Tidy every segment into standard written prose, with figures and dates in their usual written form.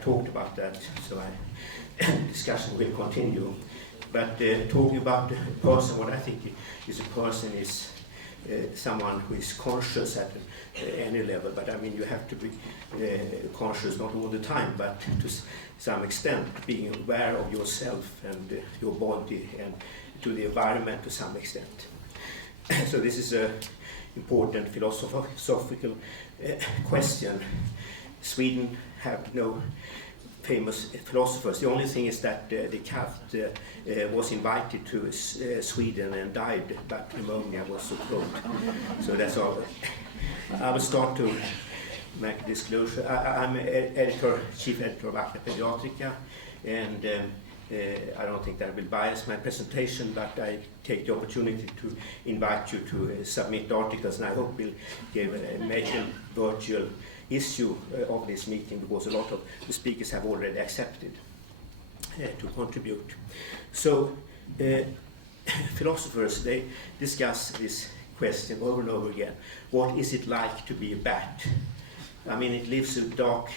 have talked about that, so discussion will continue. But talking about a person, what I think is a person is someone who is conscious at any level. But I mean, you have to be conscious not all the time, but to some extent, being aware of yourself and your body and to the environment to some extent. So this is an important philosophical question. Sweden have no famous philosophers. The only thing is that Descartes was invited to Sweden and died, but pneumonia was so cold. So that's all. I will start to make a disclosure. I'm chief editor of Acta Paediatrica, and I don't think that will bias my presentation, but I take the opportunity to invite you to submit articles, and I hope we'll make a virtual issue of this meeting, because a lot of the speakers have already accepted to contribute. So philosophers, they discuss this question over and over again. What is it like to be a bat? I mean, it lives in dark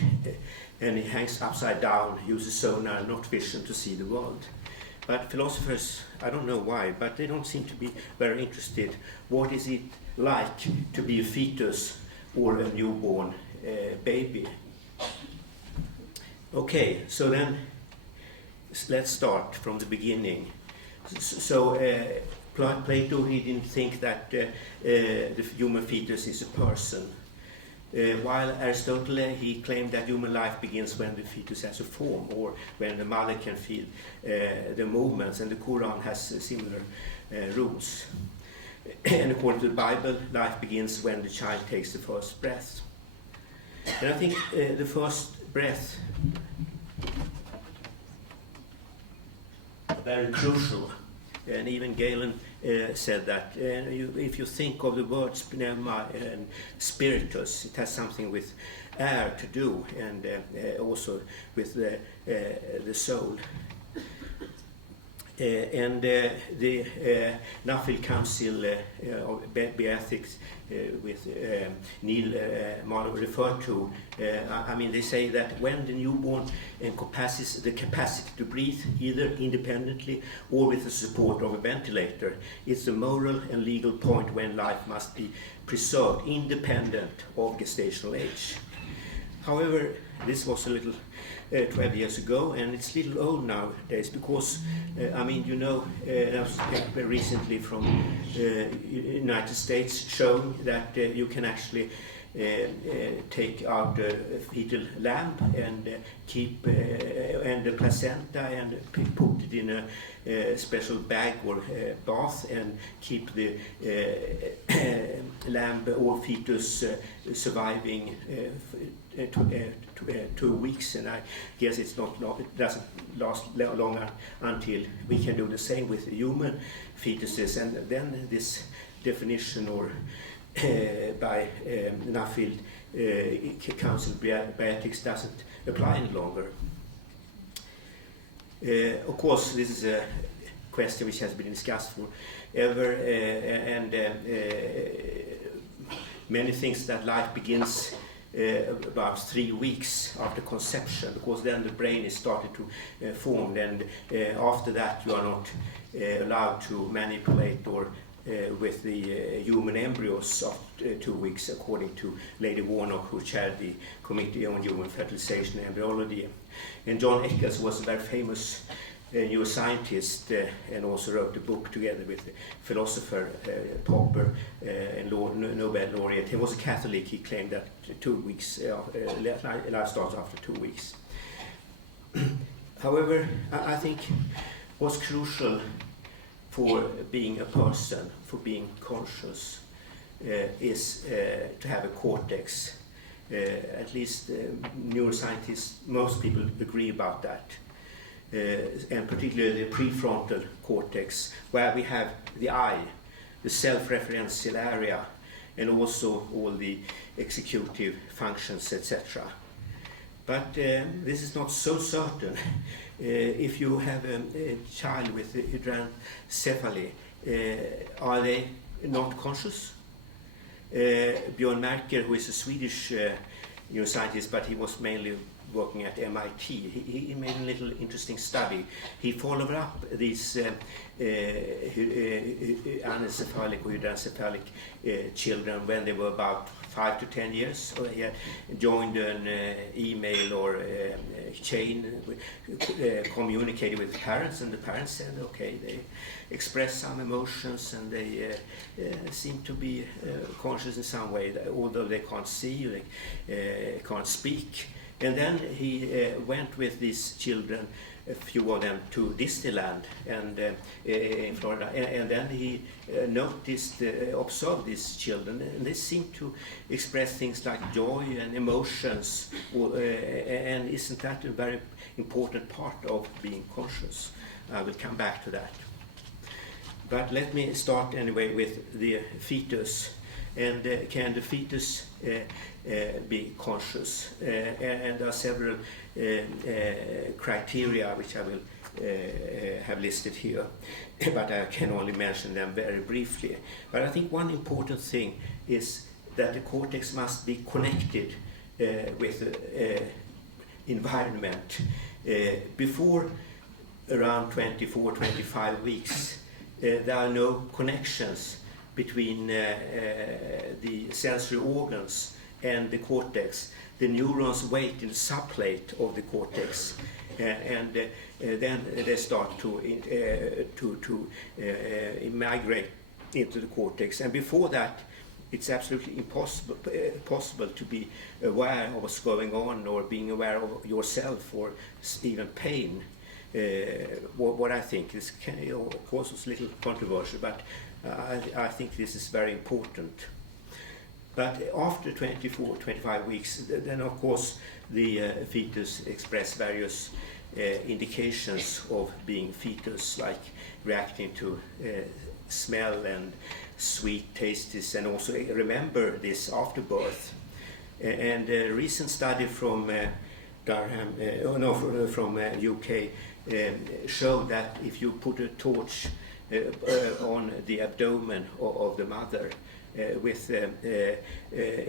and it hangs upside down, uses sonar, not vision, to see the world. But philosophers, I don't know why, but they don't seem to be very interested. What is it like to be a fetus or a newborn baby? Okay, so then let's start from the beginning. So Plato, he didn't think that the human fetus is a person. While Aristotle, he claimed that human life begins when the fetus has a form, or when the mother can feel the movements, and the Quran has similar rules. And according to the Bible, life begins when the child takes the first breath. And I think the first breath is very crucial. And even Galen said that if you think of the word pneuma and spiritus, it has something with air to do, and also with the soul. And the Nuffield Council of Bioethics with Neil Marlowe referred to, I mean, they say that when the newborn encompasses the capacity to breathe, either independently or with the support of a ventilator, it's a moral and legal point when life must be preserved independent of gestational age. However, this was a little 12 years ago, and it's a little old nowadays, because I mean, you know, there was a paper recently from United States showing that you can actually take out a fetal lamb and keep and the placenta and put it in a special bag or bath and keep the lamb or fetus surviving 2 weeks, and I guess it's not long, it doesn't last longer until we can do the same with human fetuses. And then this definition or by Nuffield Council Bioethics doesn't apply any longer. Of course, this is a question which has been discussed forever, and many things that life begins about 3 weeks after conception, because then the brain is started to form, and after that you are not allowed to manipulate or with the human embryos of 2 weeks, according to Lady Warnock, who chaired the Committee on Human Fertilization and Embryology. And John Eccles was a very famous neuroscientist and also wrote a book together with the philosopher Popper and Nobel laureate. He was a Catholic. He claimed that 2 weeks, life starts after 2 weeks. However, I think what's crucial for being a person, for being conscious, is to have a cortex. At least neuroscientists, most people agree about that. And particularly the prefrontal cortex, where we have the eye, the self-referential area, and also all the executive functions, etc. But this is not so certain. If you have a child with hydranencephaly, are they not conscious? Björn Merker, who is a Swedish neuroscientist, but he was mainly working at MIT. He made a little interesting study. He followed up these anencephalic or hydrancephalic children when they were about 5 to 10 years. So he joined an email or chain, communicated with the parents, and the parents said, okay, they express some emotions and they seem to be conscious in some way, although they can't see, they can't speak. And then he went with these children, a few of them, to Disneyland and in Florida, and then he observed these children, and they seemed to express things like joy and emotions, and isn't that a very important part of being conscious? I will come back to that. But let me start anyway with the fetus. And can the fetus be conscious? And there are several criteria which I will have listed here, but I can only mention them very briefly. But I think one important thing is that the cortex must be connected with the environment. Before around 24, 25 weeks, there are no connections between the sensory organs and the cortex. The neurons wait in the subplate of the cortex, and then they start to migrate into the cortex. And before that, it's absolutely possible to be aware of what's going on, or being aware of yourself, or even pain. What I think is, of course, it's a little controversial, but I think this is very important. But after 24, 25 weeks, then of course the fetus express various indications of being fetus, like reacting to smell and sweet tastes, and also remember this after birth. And a recent study from from UK showed that if you put a torch on the abdomen of the mother with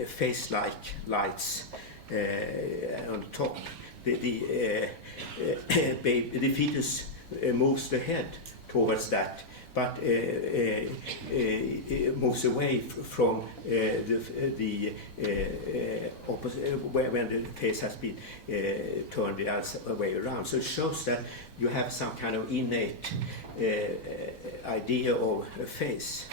face-like lights on the top, the fetus moves the head towards that, but it moves away from the opposite when the face has been turned the other way around. So it shows that you have some kind of innate idea of a face.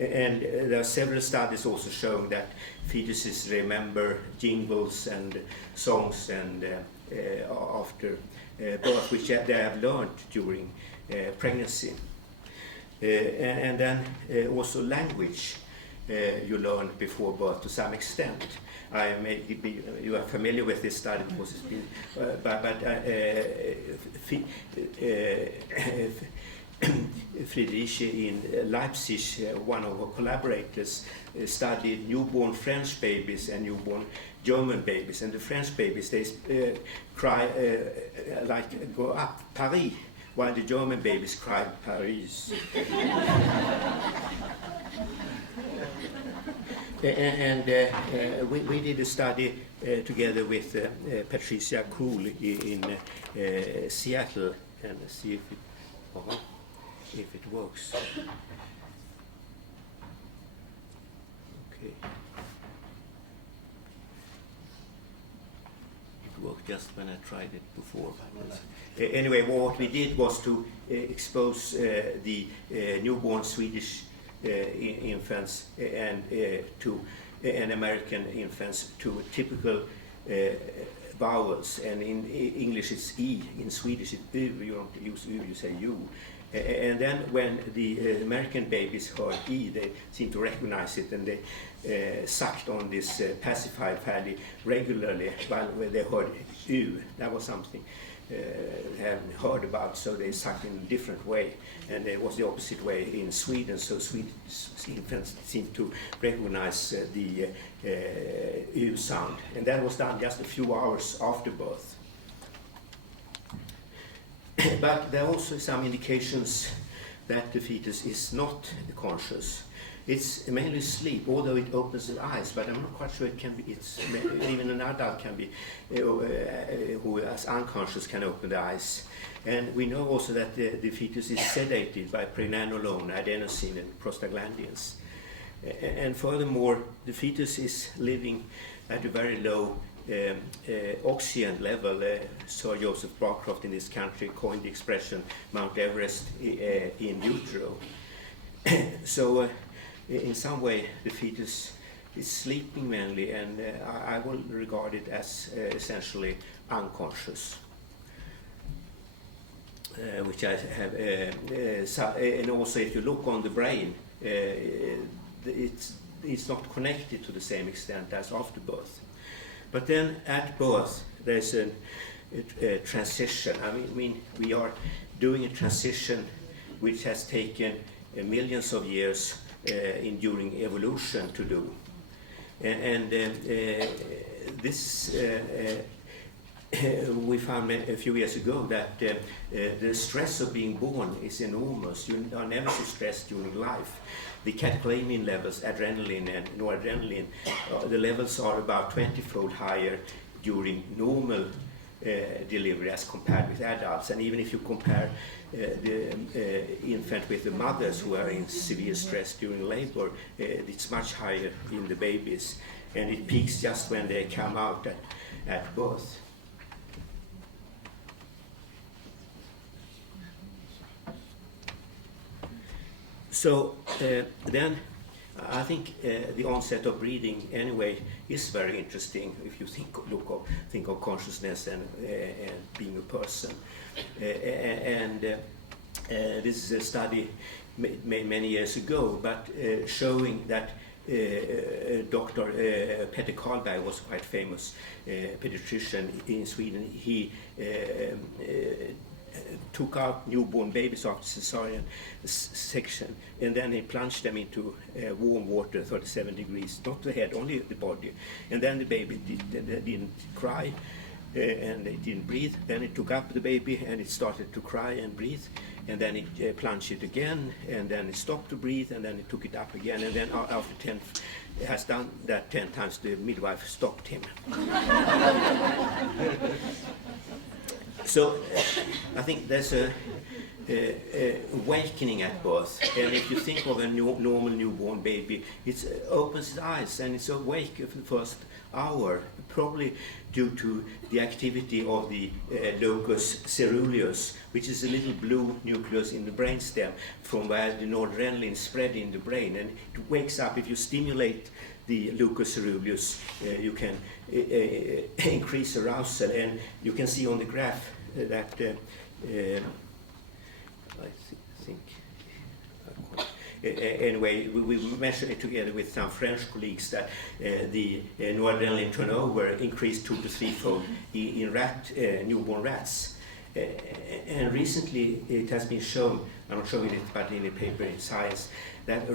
And there are several studies also showing that fetuses remember jingles and songs and after birth, which they have learned during pregnancy. And then also language you learn before birth to some extent. You are familiar with this study because it's been, Friedrich in Leipzig, one of our collaborators, studied newborn French babies and newborn German babies. And the French babies, they cry like go up Paris, while the German babies cry Paris. And we did a study together with Patricia Kuhl in Seattle, and see if it works. Okay. It worked just when I tried it before. Anyway, what we did was to expose the newborn Swedish infants and American infants to typical vowels, and in English it's E, in Swedish it's U, you don't use U, you say U. And then when the American babies heard E, they seemed to recognize it, and they sucked on this pacifier fairly regularly, while they heard U. That was something they hadn't heard about, so they sucked in a different way, and it was the opposite way in Sweden, so Swedish infants seemed to recognize the U sound, and that was done just a few hours after birth. But there are also some indications that the fetus is not conscious. It's mainly sleep, although it opens the eyes, but I'm not quite sure it can be, even an adult can be, who is unconscious can open the eyes. And we know also that the fetus is sedated by pregnenolone, adenosine, and prostaglandins. And furthermore, the fetus is living at a very low oxygen level. Sir Joseph Barcroft in this country coined the expression Mount Everest in utero. So in some way the fetus is sleeping mainly, and I will regard it as essentially unconscious. Which I have, and also if you look on the brain, it's not connected to the same extent as after birth. But then at birth, there's a transition. I mean, we are doing a transition which has taken millions of years during evolution to do. And this we found a few years ago that the stress of being born is enormous. You are never so stressed during life. The catecholamine levels, adrenaline and noradrenaline, the levels are about 20-fold higher during normal delivery as compared with adults. And even if you compare the infant with the mothers who are in severe stress during labor, it's much higher in the babies. And it peaks just when they come out at birth. So then I think the onset of breathing anyway is very interesting if you think of consciousness and being a person. This is a study made many years ago, but showing that Dr. Peter Karlberg was quite famous pediatrician in Sweden. He took out newborn babies after cesarean section, and then he plunged them into warm water, 37 degrees, not the head, only the body. And then the baby didn't cry and it didn't breathe. Then he took up the baby and it started to cry and breathe. And then he plunged it again, and then it stopped to breathe, and then he took it up again. And then after 10, has done that 10 times, the midwife stopped him. So I think there's a awakening at birth, and if you think of a normal newborn baby, it opens its eyes and it's awake for the first hour, probably due to the activity of the locus ceruleus, which is a little blue nucleus in the brainstem from where the noradrenaline spread in the brain, and it wakes up. If you stimulate the locus ceruleus, you can increase arousal, and you can see on the graph that anyway, we measured it together with some French colleagues that the noradrenaline turnover increased 2 to 3-fold in newborn rats. And recently it has been shown, I'm not showing it, but in a paper in Science, that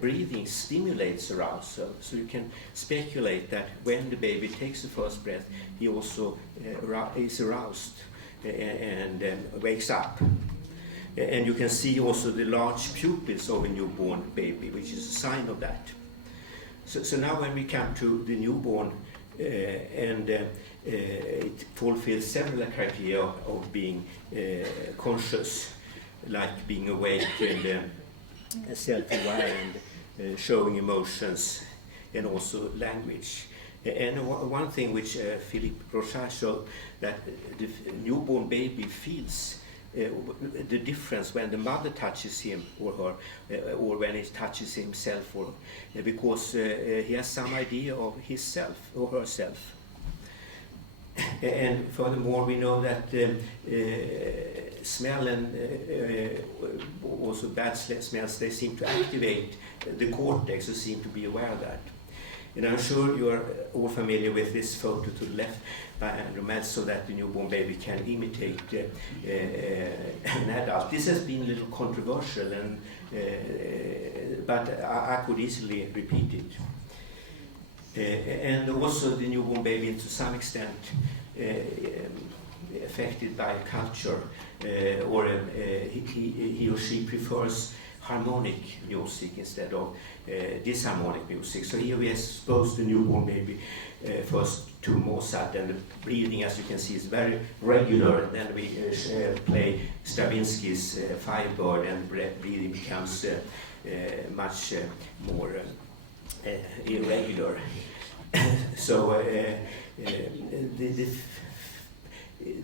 breathing stimulates arousal. So you can speculate that when the baby takes the first breath, he also is aroused and wakes up. And you can see also the large pupils of a newborn baby, which is a sign of that. So now when we come to the newborn, it fulfills several criteria of being conscious, like being awake and self-aware and showing emotions, and also language. And one thing which Philippe Rochat showed, that the newborn baby feels the difference when the mother touches him or her, or when he touches himself, or because he has some idea of himself or herself. And furthermore, we know that smell and also bad smells, they seem to activate the cortex, so seem to be aware of that. And I'm sure you are all familiar with this photo to the left by Andrew Meltzer, that the newborn baby can imitate an adult. This has been a little controversial, and but I could easily repeat it. And also the newborn baby, to some extent, affected by culture, or he or she prefers harmonic music instead of disharmonic music. So here we expose the newborn baby first to Mozart, and the breathing, as you can see, is very regular. Then we play Stravinsky's Firebird, and breathing becomes much more irregular. So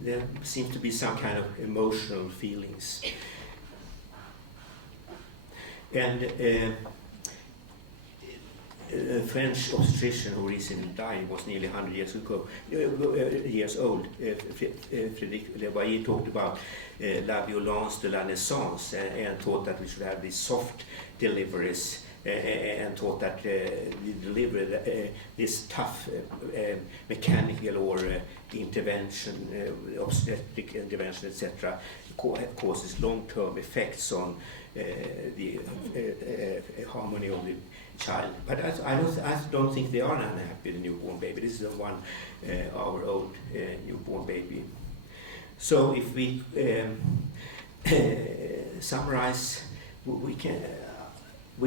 there seems to be some kind of emotional feelings. And French obstetrician who recently died, was nearly 100 years old, Frédéric Levaillet, talked about la violence de la naissance, and thought that we should have these soft deliveries, and thought that the delivery, this tough mechanical or intervention, obstetric intervention, etc., causes long-term effects on the harmony of the child. But I don't think they are unhappy, the newborn baby. This is a 1 hour old newborn baby. So if we summarize, we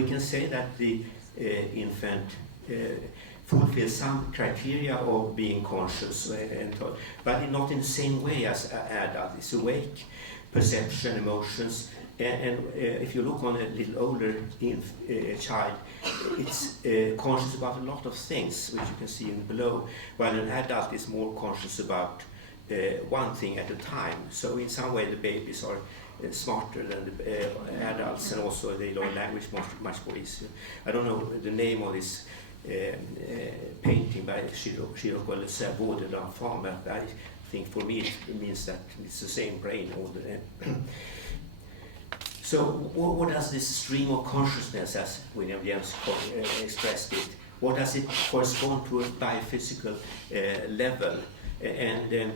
can say that the infant fulfills some criteria of being conscious, but not in the same way as adult. It's awake, perception, emotions, and if you look on a little older child, it's conscious about a lot of things, which you can see below, while an adult is more conscious about one thing at a time. So in some way the babies are smarter than the adults, and also they learn language much more easily. I don't know the name of this painting by Scirocco Le Cerveau de l'Enfant, but I think for me it means that it's the same brain all the So what does this stream of consciousness, as William James expressed it, what does it correspond to a biophysical level? And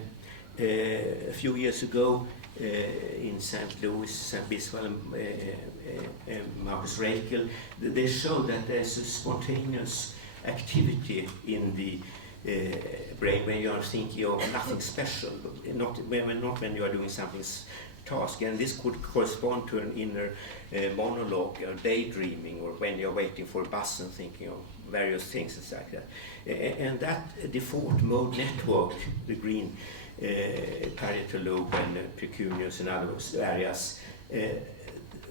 a few years ago, in St. Louis, St. Biswell, and Marcus Rakel, they showed that there's a spontaneous activity in the brain when you are thinking of nothing special, not when you are doing something task. And this could correspond to an inner monologue or daydreaming, or when you're waiting for a bus and thinking of various things and like that. And that default mode network, the green parietal lobe and precuneus and other areas,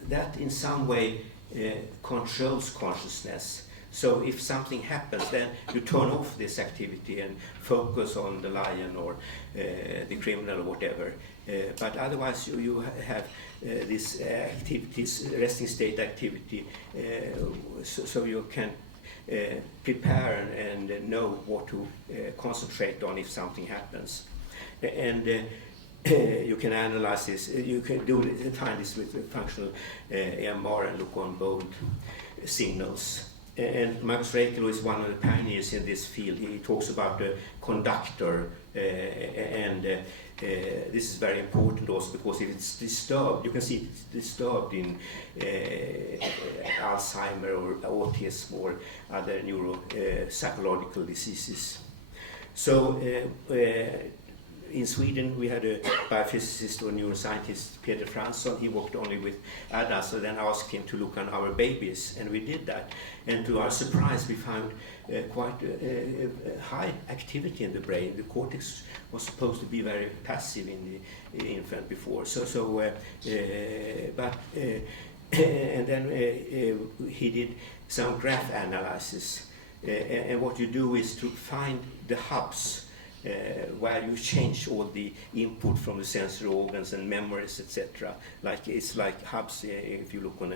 that in some way controls consciousness. So if something happens, then you turn off this activity and focus on the lion or the criminal or whatever. But otherwise you have this activities, resting state activity, so you can prepare and know what to concentrate on if something happens. And you can analyze this, you can find this with functional MR and look on bold signals. And Marcus Rakel is one of the pioneers in this field. He talks about the conductor, and this is very important also, because if it's disturbed, you can see it's disturbed in Alzheimer or autism or other neuropsychological diseases. So in Sweden we had a biophysicist or neuroscientist, Peter Fransson. He worked only with adults, so then I asked him to look on our babies, and we did that. And to our surprise, we found quite high activity in the brain. The cortex was supposed to be very passive in the infant before. And then he did some graph analysis. And what you do is to find the hubs where you change all the input from the sensory organs and memories, etc. It's like hubs if you look on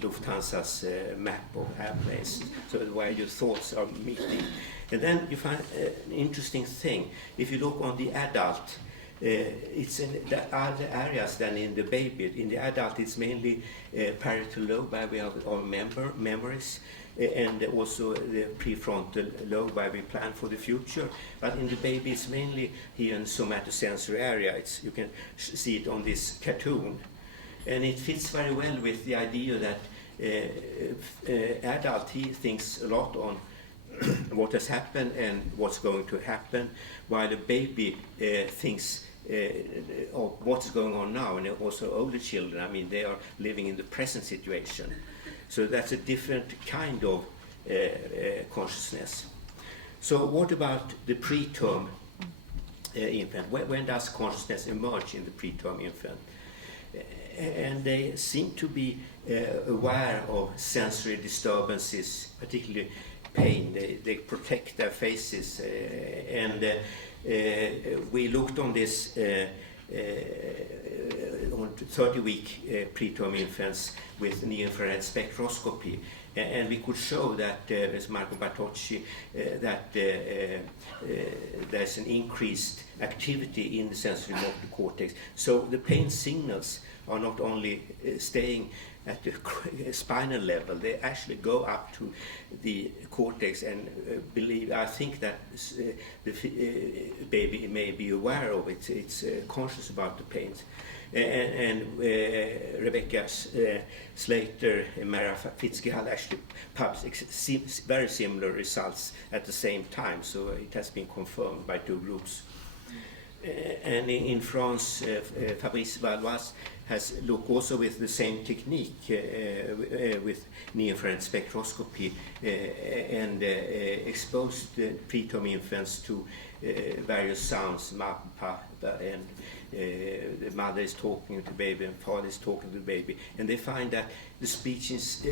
Lufthansa's map of airplanes, so where your thoughts are meeting. And then you find an interesting thing. If you look on the adult, it's in the other areas than in the baby. In the adult, it's mainly parietal lobe, where we have our memories, and also the prefrontal lobe, where we plan for the future. But in the baby, it's mainly here in the somatosensory area. You can see it on this cartoon. And it fits very well with the idea that adult, he thinks a lot on what has happened and what's going to happen, while the baby thinks of what's going on now, and also older children. I mean, they are living in the present situation. So that's a different kind of consciousness. So what about the preterm infant? When does consciousness emerge in the preterm infant? And they seem to be aware of sensory disturbances, particularly pain. They protect their faces. We looked on this on 30-week preterm infants with near-infrared spectroscopy. And we could show that, as Marco Bartocci, that there's an increased activity in the sensory motor cortex. So the pain signals are not only staying at the spinal level, they actually go up to the cortex, and I think that the baby may be aware of it. It's conscious about the pains. And Rebecca Slater and Mara Fitzgerald actually published very similar results at the same time, so it has been confirmed by two groups. And in France, Fabrice Valois has looked also with the same technique with near-infrared spectroscopy and exposed preterm infants to various sounds, ma, pa, and the mother is talking to the baby and father is talking to the baby, and they find that the speech is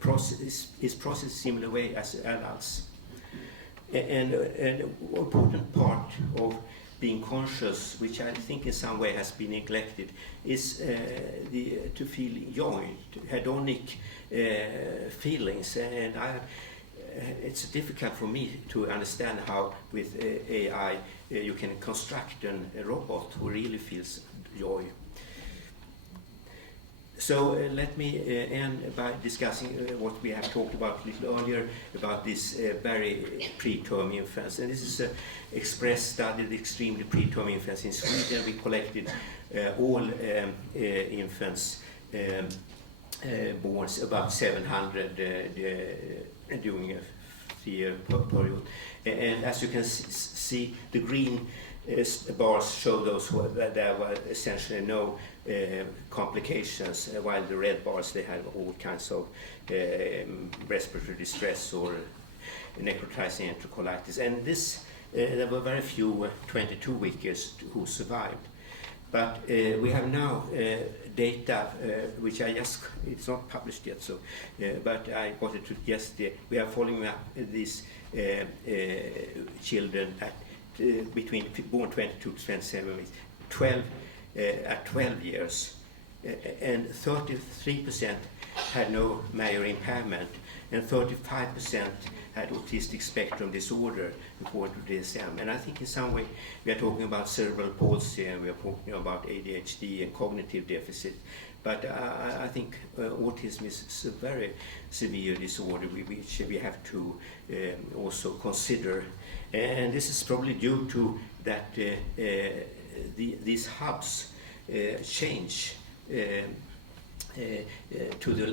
processed similar way as adults. And an important part of being conscious, which I think in some way has been neglected, is to feel joy, hedonic feelings. And it's difficult for me to understand how with AI you can construct a robot who really feels joy. So let me end by discussing what we have talked about a little earlier about this very preterm infants. And this is an express study of extremely preterm infants in Sweden. We collected all infants born about 700 during a 3-year period. And as you can see, the green bars show those that there were essentially no complications, while the red bars, they had all kinds of respiratory distress or necrotizing enterocolitis. And this, there were very few 22-weekers who survived. But we have now data, which it's not published yet, so, but I got it to yesterday. We are following up these children at between born 22 to 27 weeks, at 12 years, and 33% had no major impairment, and 35% had autistic spectrum disorder according to DSM. And I think in some way we are talking about cerebral palsy, and we are talking about ADHD and cognitive deficit. But I think autism is a very severe disorder which we have to also consider. And this is probably due to that these hubs change. To the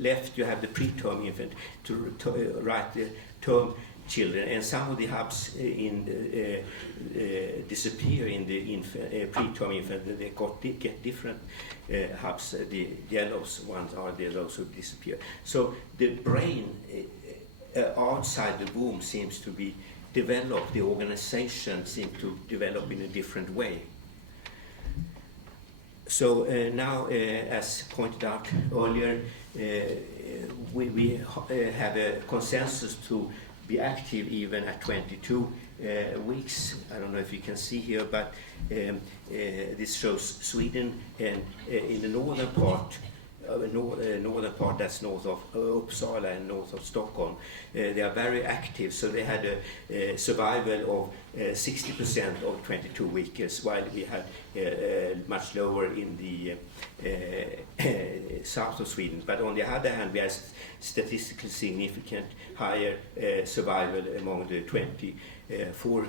left you have the preterm infant, to right the term children, and some of the hubs disappear in the preterm infant. They get different hubs. The yellows ones are those who disappear. So the brain outside the womb seems to be developed. The organization seems to develop in a different way. So now, as pointed out earlier, we have a consensus to be active even at 22 weeks. I don't know if you can see here, but this shows Sweden, and in the northern part that's north of Uppsala and north of Stockholm, they are very active. So they had a survival of 60% of 22 weekers, while we had much lower in the south of Sweden. But on the other hand, we have statistically significant higher survival among the 24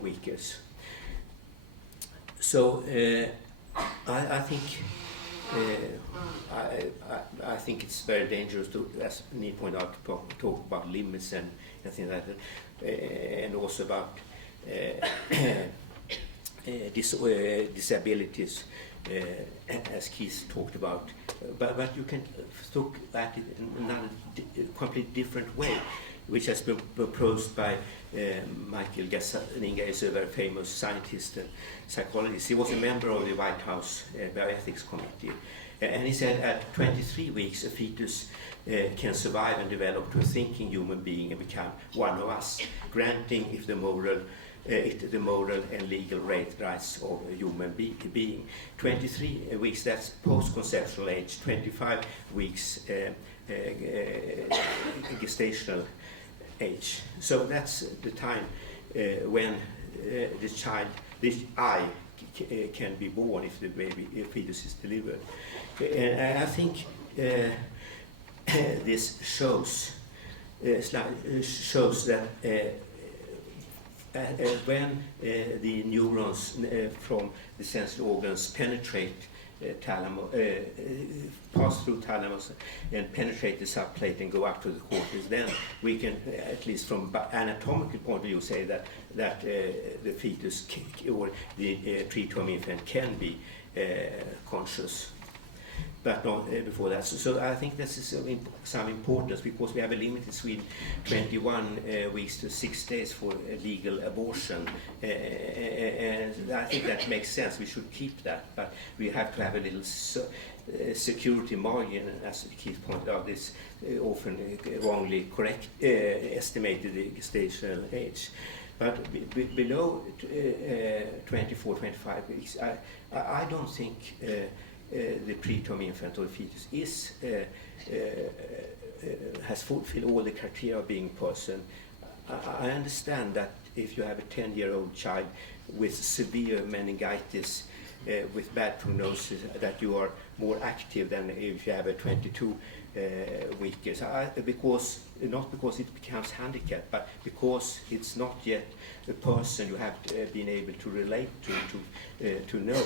weekers. So I think I think it's very dangerous to, as Neil pointed out, to talk about limits and things like that, and also about disabilities, as Keith talked about. But you can look at it in another completely different way, which has been proposed by Michael Gassining, is a very famous scientist and psychologist. He was a member of the White House Bioethics Committee. And he said at 23 weeks, a fetus can survive and develop to a thinking human being and become one of us, granting if the moral and legal rights of a human being. 23 weeks, that's post-conceptual age. 25 weeks, gestational age. So that's the time when the child, this eye, can be born if the fetus is delivered. And I think this shows that when the neurons from the sensory organs penetrate pass through thalamus and penetrate the subplate and go up to the cortex, then we can, at least from anatomical point of view, say that the fetus or the preterm infant can be conscious, but not before that. So I think this is some importance, because we have a limit in Sweden, 21 weeks to 6 days for legal abortion. And I think that makes sense. We should keep that, but we have to have a little security margin, as Keith pointed out. This often wrongly estimated the gestational age. But below 24, 25 weeks, I don't think the preterm infant or fetus has fulfilled all the criteria of being a person. I understand that if you have a 10-year-old child with severe meningitis, with bad prognosis, that you are more active than if you have a 22-week. Not because it becomes handicapped, but because it's not yet a person you have been able to relate to know.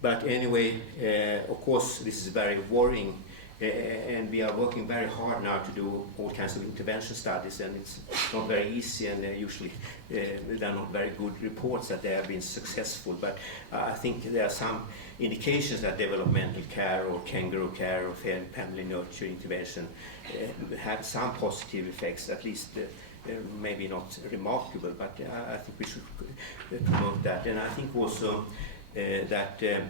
But anyway, of course, this is very worrying, and we are working very hard now to do all kinds of intervention studies, and it's not very easy, and usually they're not very good reports that they have been successful. But I think there are some indications that developmental care or kangaroo care or family nurture intervention have some positive effects, at least maybe not remarkable, but I think we should promote that. And I think also that the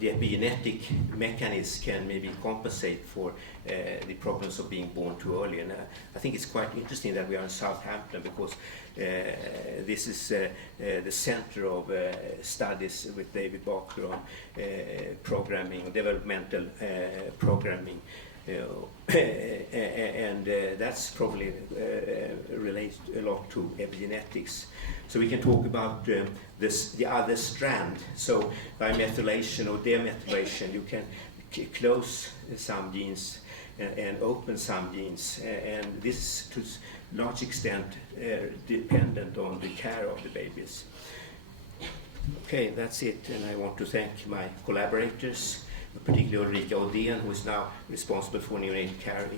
epigenetic mechanism can maybe compensate for the problems of being born too early. And I think it's quite interesting that we are in Southampton, because this is the center of studies with David Barker on programming, developmental programming. And that's probably relates a lot to epigenetics. So we can talk about the other strand. So by methylation or demethylation, you can close some genes and open some genes, and this is to a large extent dependent on the care of the babies. Okay, that's it, and I want to thank my collaborators, particularly Ulrika Odén, who is now responsible for neonatal care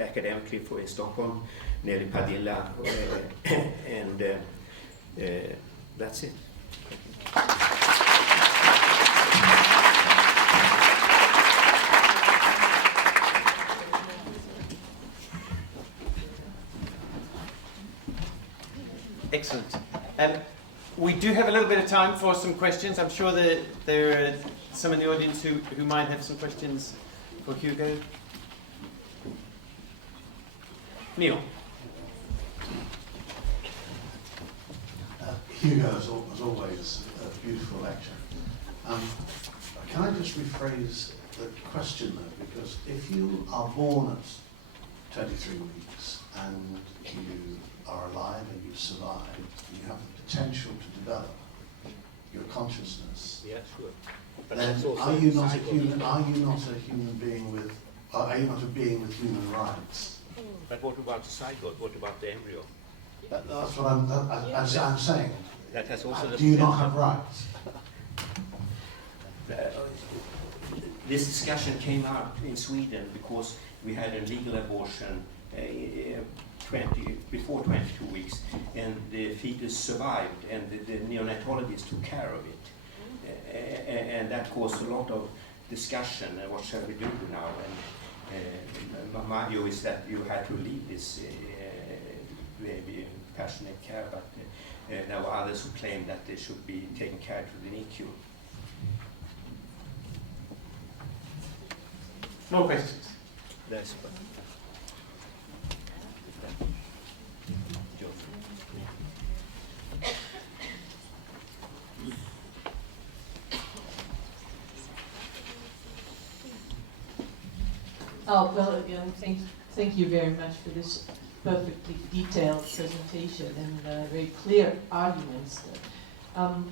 academically in Stockholm, Nelly Padilla, and that's it. Excellent. We do have a little bit of time for some questions. I'm sure that there are some in the audience who might have some questions for Hugo. Neil. Hugo, as always, a beautiful lecture. Can I just rephrase the question though? Because if you are born at 23 weeks and you are alive and you survive, and you have the potential to develop your consciousness. Yeah, sure. But then are you not a human being with? Are you not a being with human rights? But what about the zygote? What about the embryo? That's what I'm saying. That has also do you not have rights? This discussion came out in Sweden because we had a legal abortion before 22 weeks, and the fetus survived, and the neonatologist took care of it. And that caused a lot of discussion, what shall we do now? And my view is that you had to leave this baby in passionate care, but there were others who claimed that they should be taken care to the NICU. More questions? That's Oh, well, again, thank you very much for this perfectly detailed presentation and very clear arguments. I'm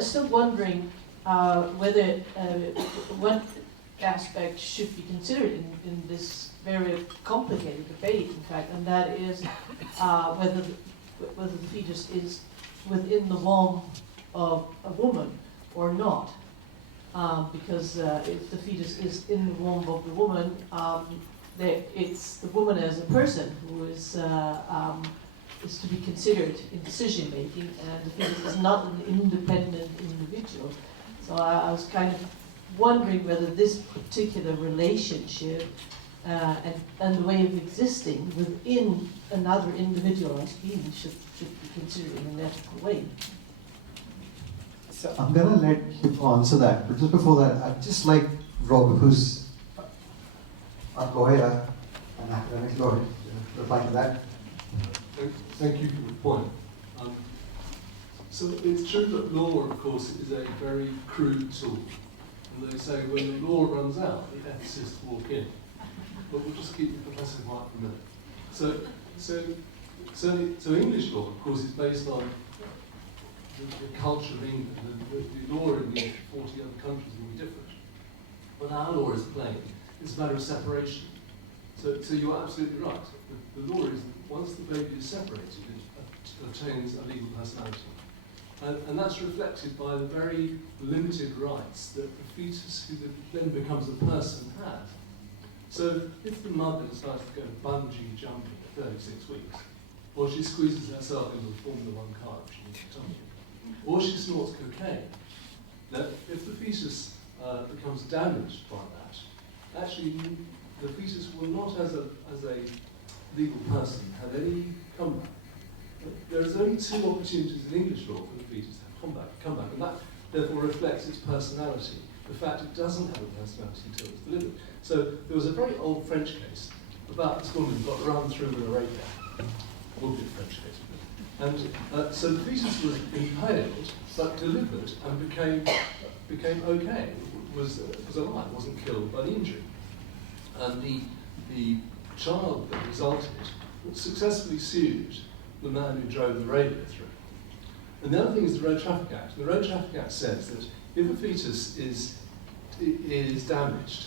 still wondering whether one aspect should be considered in this very complicated debate, in fact, and that is whether the fetus is within the womb of a woman or not. Because if the fetus is in the womb of the woman, it's the woman as a person who is to be considered in decision making, and the fetus is not an independent individual. So I was kind of wondering whether this particular relationship and the way of existing within another individualized being should be considered in an ethical way. So I'm going to let you answer that, but just before that, I'd just like Rob, who's a lawyer, an academic lawyer, to reply to that. Thank you for the point. So it's true that law, of course, is a very crude tool. And they say when the law runs out, the ethicists walk in. But we'll just keep the professor quiet for a minute. So English law, of course, is based on the culture of England, and the law in the 40 other countries will be different. But our law is plain. It's a matter of separation. So you're absolutely right. The law is that once the baby is separated, it attains a legal personality. And that's reflected by the very limited rights that the fetus, who then becomes a person, has. So if the mother decides to go bungee jumping at 36 weeks, or she squeezes herself into a Formula One car if she needs to tell you, or she snorts cocaine, that if the fetus becomes damaged by that, actually the fetus will not, as a legal person, have any comeback. There is only 2 opportunities in English law for the fetus to have comeback, and that therefore reflects its personality. The fact it doesn't have a personality until it's delivered. So there was a very old French case about this woman who got run through with a rapier. Will be a French case. And so the fetus was impaled, but delivered and became okay. Was alive, wasn't killed by the injury. And the child that resulted successfully sued the man who drove the rapier through. And the other thing is the Road Traffic Act. The Road Traffic Act says that if a fetus is damaged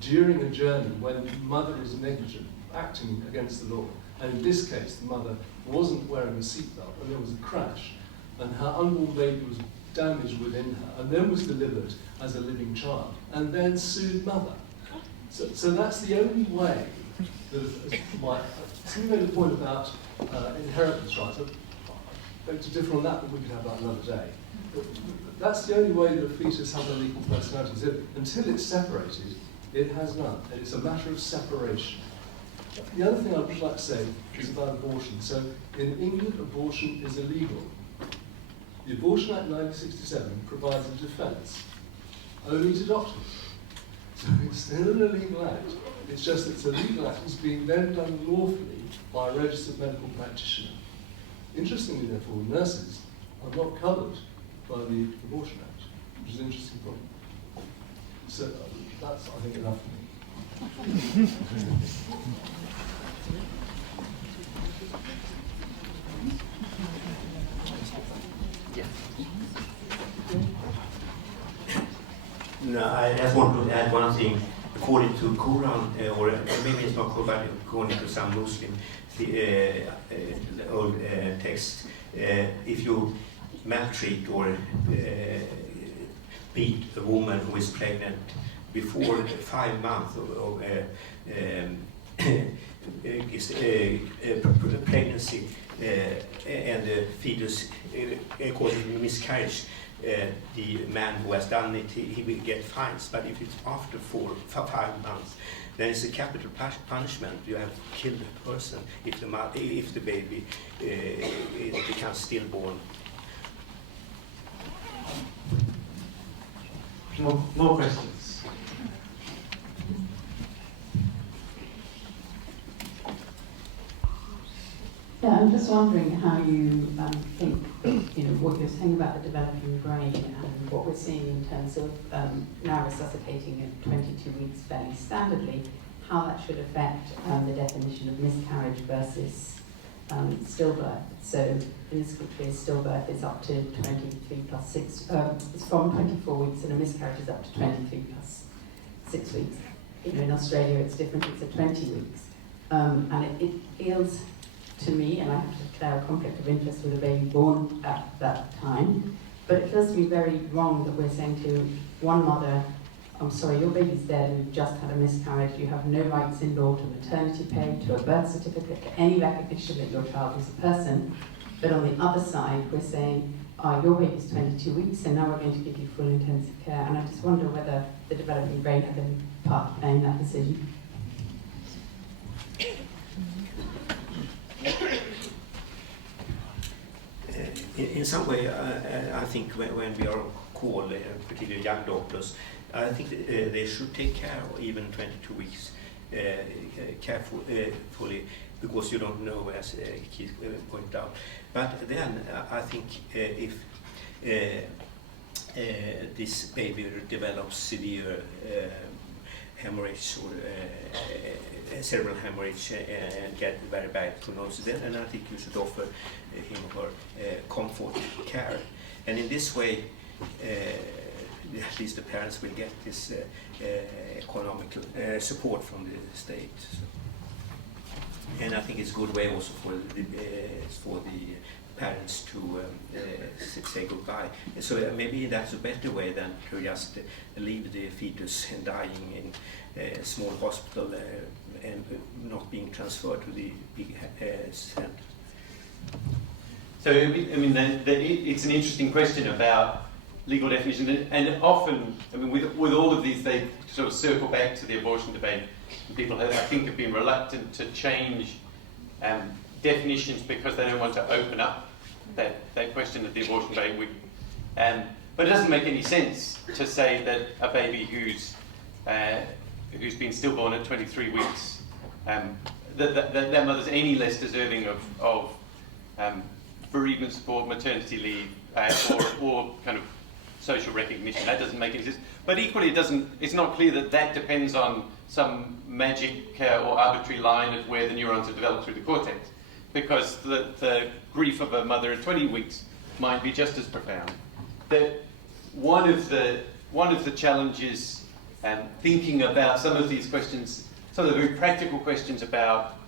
during a journey when the mother is negligent, acting against the law, and in this case the mother wasn't wearing a seatbelt and there was a crash and her unborn baby was damaged within her and then was delivered as a living child and then sued mother. So that's the only way that somebody made a point about inheritance rights. I beg to differ on that, but we can have that another day. But that's the only way that a fetus has a legal personality. So until it's separated, it has none. And it's a matter of separation. The other thing I would like to say is about abortion. So in England, abortion is illegal. The Abortion Act 1967 provides a defence only to doctors. So it's still an illegal act. It's just that it's a legal act that's being then done lawfully by a registered medical practitioner. Interestingly, therefore, nurses are not covered by the Abortion Act, which is an interesting point. So that's, I think, enough for me. No, I just want to add one thing. According to Quran, or maybe it's not Quran, but according to some Muslim old text, if you maltreat or beat a woman who is pregnant before 5 months of pregnancy and the fetus causing miscarriage, the man who has done it, he will get fines. But if it's after 5 months, then it's a capital punishment. You have killed a person if the baby becomes stillborn. More questions? Yeah, I'm just wondering how you think, what you're saying about the developing brain and what we're seeing in terms of now resuscitating at 22 weeks fairly standardly, how that should affect the definition of miscarriage versus stillbirth. So in this country, stillbirth is up to 23 plus 6, it's from 24 weeks, and a miscarriage is up to 23 plus 6 weeks. In Australia, it's different, it's at 20 weeks. And it feels to me, and I have to declare a conflict of interest with a baby born at that time, but it feels to me very wrong that we're saying to one mother, I'm sorry, your baby's dead and you've just had a miscarriage, you have no rights in law to maternity pay, to a birth certificate, to any recognition that your child is a person, but on the other side we're saying, your baby's 22 weeks and now we're going to give you full intensive care, and I just wonder whether the developing brain had any part to play in that decision. In some way, I think when we are called, particularly young doctors, I think they should take care of even 22 weeks carefully, because you don't know, as Keith pointed out. But then I think if this baby develops severe hemorrhage or cerebral hemorrhage and get very bad prognosis, then I think you should offer him or her comfort care. And in this way, at least the parents will get this economic support from the state. So. And I think it's a good way also for the parents to say goodbye. So maybe that's a better way than to just leave the fetus dying in a small hospital and not being transferred to the big center. So, I mean, it's an interesting question about legal definition, and often, I mean, with all of these, they sort of circle back to the abortion debate. People, I think, have been reluctant to change definitions because they don't want to open up that question of the abortion debate. But it doesn't make any sense to say that a baby who's been stillborn at 23 weeks, that mother's any less deserving of bereavement support, maternity leave, or kind of social recognition. That doesn't make any sense. But equally, it's not clear that depends on some magic or arbitrary line of where the neurons are developed through the cortex, because the grief of a mother at 20 weeks might be just as profound. That one of the challenges, thinking about some of these questions, some of the very practical questions about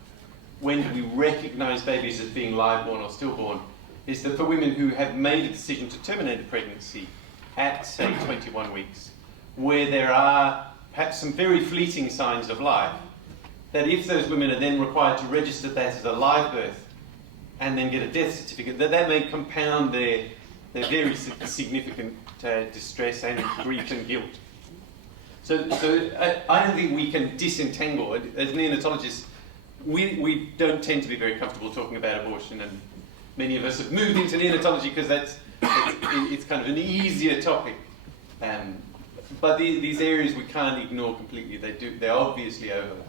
when do we recognize babies as being live-born or stillborn, is that for women who have made a decision to terminate a pregnancy at, say, 21 weeks, where there are perhaps some very fleeting signs of life, that if those women are then required to register that as a live birth and then get a death certificate, that may compound their very significant distress and grief and guilt. So I don't think we can disentangle. As neonatologists, we don't tend to be very comfortable talking about abortion, and many of us have moved into neonatology because it's kind of an easier topic. But these areas we can't ignore completely. They obviously overlap.